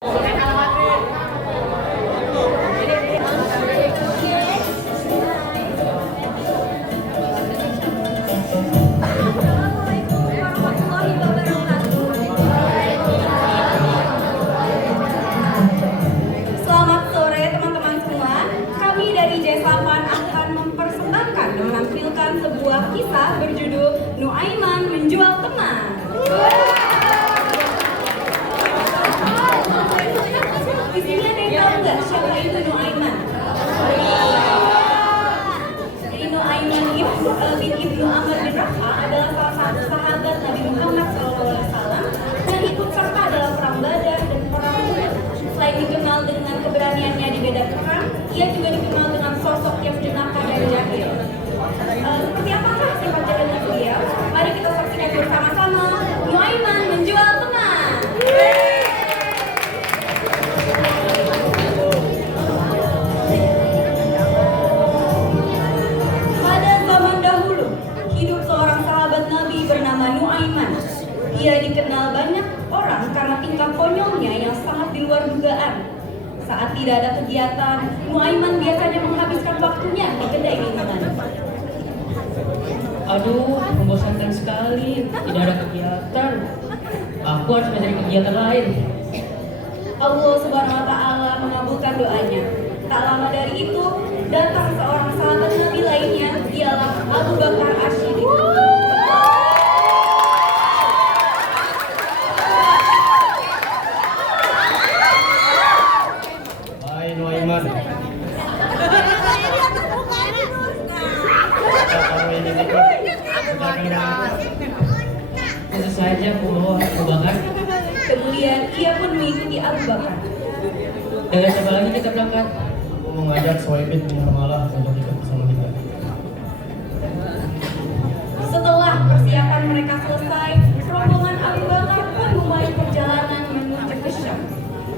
Selamat sore teman-teman semua. Kami dari J8 akan mempersembahkan dan menampilkan sebuah kisah berjudul Nuaiman Menjual Teman. Di sini ada yang tahu nggak siapa itu Nuaiman? Jadi Nuaiman bin Ibnu Amr bin Rafa adalah salah satu sahabat Nabi Muhammad SAW yang ikut serta dalam perang Badar dan perang Uhud. Selain dikenal dengan keberaniannya di medan perang, ia juga dikenal dengan sosok yang jenaka dan jahil. Seperti apakah sifat jahilnya beliau? Mari kita saksikan bersama-sama Nuaiman Menjual Teman. Pada zaman dahulu, hidup seorang sahabat Nabi bernama Nuaiman. Ia dikenal banyak orang karena tingkah konyolnya yang sangat di luar dugaan. Saat tidak ada kegiatan, Nuaiman biasanya menghabiskan waktunya di kedai minuman. Aduh, membosankan sekali. Tidak ada kegiatan. Aku harus mencari kegiatan lain. Allah Subhanahu wa Ta'ala mengabulkan doanya. Tak lama dari itu, datang seorang sahabat Nabi lainnya, ialah Abu Bakar Ash-Shiddiq. Hai Nuaiman, kamu ingin ikut perdagangan? Tentu saja aku mau Abu Bakar. Kemudian ia pun mengikuti Abu Bakar. Dengan siapa lagi kita berangkat? Aku mengajak Suhaibid bin Harmalah untuk ikut bersama kita. Setelah persiapan mereka selesai, rombongan Abu Bakar pun memulai perjalanan menuju ke Syam.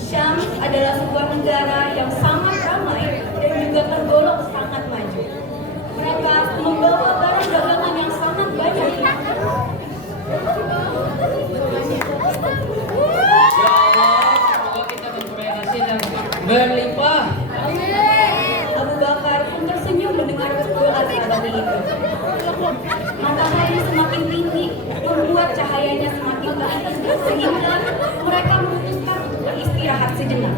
Syam adalah sebuah negara yang sangat ramai dan juga tergolong sangat maju. Mereka membawa barang dagangan yang sangat banyak. Ya Allah, semoga kita memperoleh hasil yang berlimpah. Abu Bakar pun tersenyum mendengar doa sahabat itu. Matahari semakin tinggi, membuat cahayanya semakin terang, sehingga mereka memutuskan untuk beristirahat sejenak.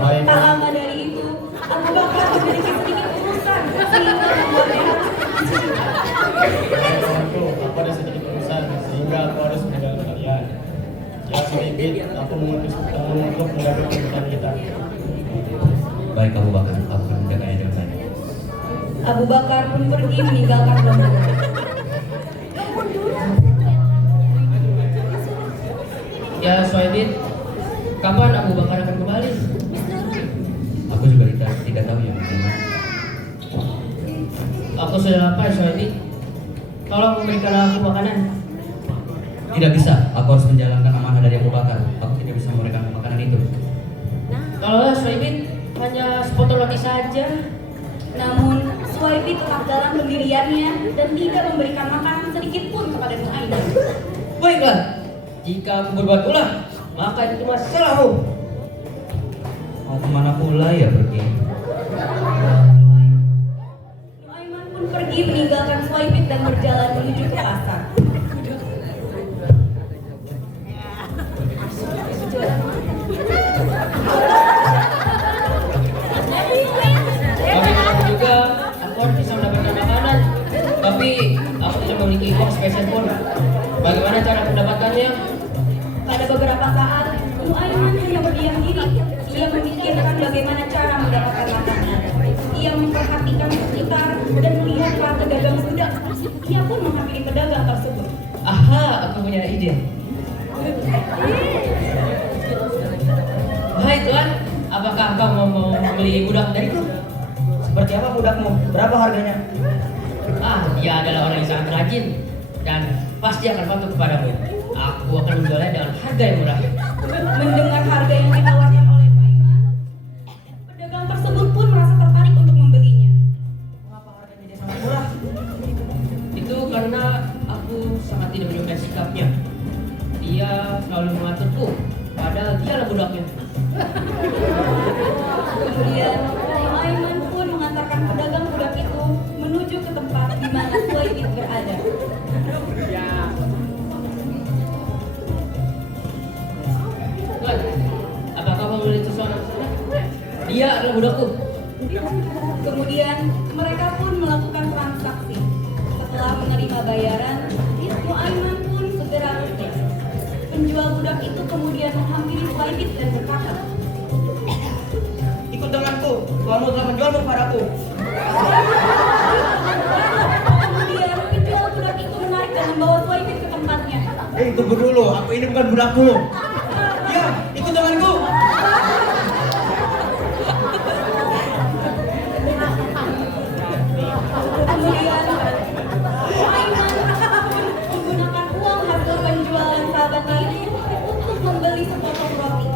Tak lama dari itu, Abu Bakar memiliki sedikit urusan, sehingga membuatnya harus Hai temanku, aku ada sedikit urusan sehingga aku harus meninggalkan kalian. Ya Suhaibid, aku mengutus kamu untuk menjaga kebutuhan kita. Baik Abu Bakar, aku akan menjaganya dengan baik. Abu Bakar pun pergi meninggalkan rombongan. Ya Suhaibid, kapan Abu Bakar akan kembali? Aku juga tidak tahu ya Muhammad. Aku sudah lapar Suhaibid. Tolong memberikan aku makanan. Tidak bisa, aku harus menjalankan amanah dari Abu Bakar. Aku tidak bisa memberikan makanan itu. Kalau Suhaibid hanya sepotong roti saja. Namun, Suhaibid tetap dalam pendiriannya dan tidak memberikan makanan sedikit pun kepada Nuaiman. Baiklah, jika aku berbuat ulah, maka itu masalahmu. Mau kemana pula ya pergi? Nuaiman pun pergi meninggalkan Suhaibid dan berjalan menuju ke pasar. Bagaimanapun juga, aku harus bisa mendapatkan makanan. Tapi aku tidak memiliki uang sepeser pun. Bagaimana cara mendapatkannya? Pada beberapa saat, Nuaiman hanya berdiam diri. Ia memikirkan bagaimana cara mendapatkan makanan. Ia memperhatikan sekitar dan melihat para pedagang budak. Ia pun menghampiri pedagang tersebut. Aha, aku punya ide. Hai tuan, apakah abang mau membeli budak dariku? Seperti apa budakmu? Berapa harganya? Dia adalah orang yang sangat rajin dan pasti akan patuh kepadamu. Aku akan menjualnya dengan harga yang murah. Mendengar harga yang ditawarkan oleh Nuaiman, pedagang tersebut pun merasa tertarik untuk membelinya. Mengapa harganya dia sangat murah? Itu karena aku sangat tidak menyukai sikapnya. Dia selalu mengaturku, padahal dialah budaknya. Kemudian Aiman pun mengantarkan pedagang budak itu menuju ke tempat di mana Suwaibit berada. Tuan, apakah kamu melihat seseorang? Dia adalah budakku. Kemudian mereka pun melakukan transaksi. Setelah menerima bayaran, Aiman pun segera pergi. Penjual budak itu kemudian menghampiri Suwaibit dan berkata, Ikut denganku, tuanmu telah menjualmu padaku. kemudian penjual budak itu menarik dan membawa Suwaibit ke tempatnya. Tunggu dulu, aku ini bukan budakku. Ya, ikut denganku. Kemudian Aiman menggunakan uang hasil penjualan sahabatnya itu untuk membeli sepotong roti.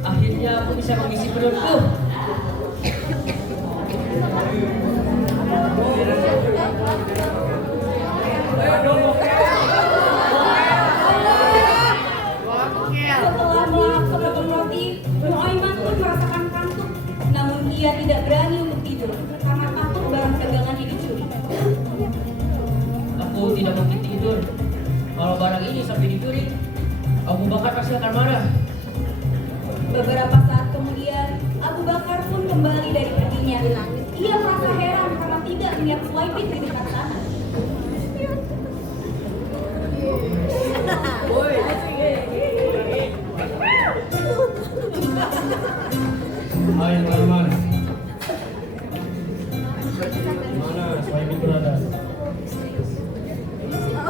Akhirnya aku bisa mengisi perutku. Setelah melahap sepotong roti, Aiman pun merasakan kantuk. Namun ia tidak berani untuk tidur karena takut barang dagangannya dicuri. Aku tidak mungkin tidur. Kalau barang ini sampai dicuri, Abu Bakar pasti akan marah. Beberapa saat kemudian, Abu Bakar pun kembali dari perginya. Ia merasa heran karena tidak melihat Suwaibit di dekat sana. Hai Aiman. Di mana Suwaibit berada?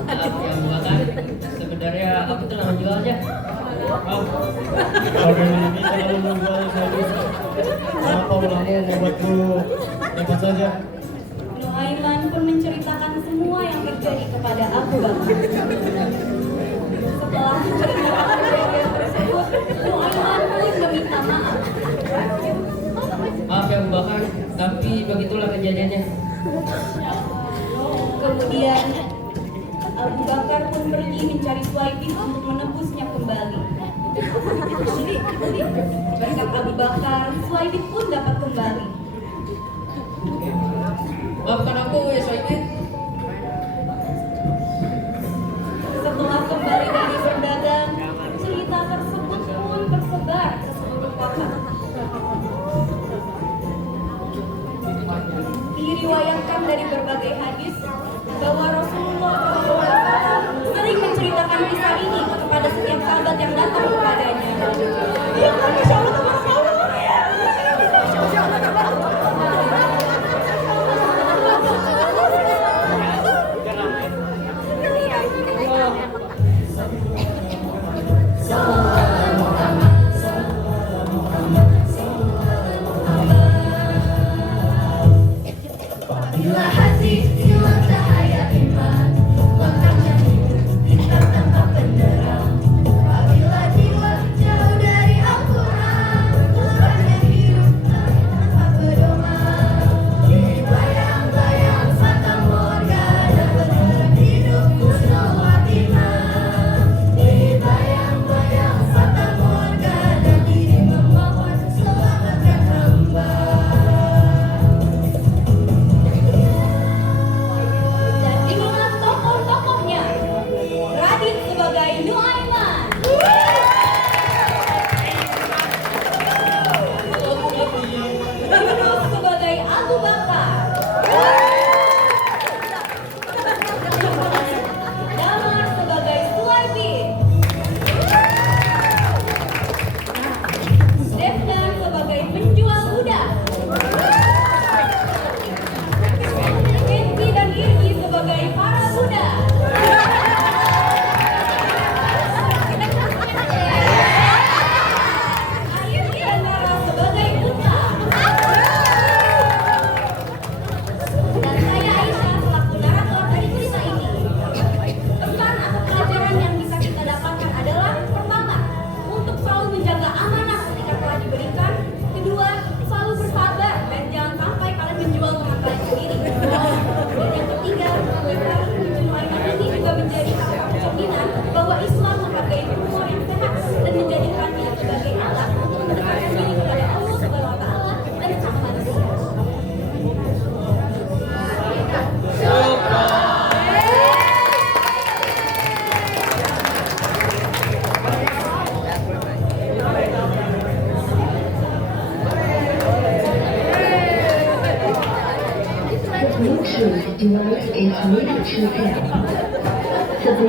Ya Abu Bakar, sebenarnya aku telah menjualnya. Bagaimana bisa lalu menjual Suwaibit? Kenapa ulangmu membuatku dapat saja? Aiman pun menceritakan semua yang terjadi kepada Abu Bakar. Setelah menceritakan kejadian tersebut, Aiman pun meminta maaf. Maaf ya Abu Bakar, tapi begitulah kejadiannya. Kemudian Abu Bakar pun pergi mencari Suwaibit untuk menebusnya kembali. Berkat Abu Bakar, Suwaibit pun dapat kembali. Maafkan aku ya Suwaibit. Setelah kembali dari berdagang, cerita tersebut pun tersebar ke seluruh kota. Diriwayatkan dari berbagai hadis bahwa Rasulullah SAW sering menceritakan kisah ini kepada setiap sahabat yang datang kepadanya. Ya, Masya Allah, Masya Allah. Bila hati hilang cahaya iman, langkahnya hidup hitam tanpa penderang. Apabila jiwa jauh dari Al-Quran, langkahnya hidup tanpa pedoman. Di bayang-bayang fata morgana, berharap hidup husnul khatimah. Di bayang-bayang fata morgana, diri memohon selamatkan hamba. Bluetooth device is ready to pair. The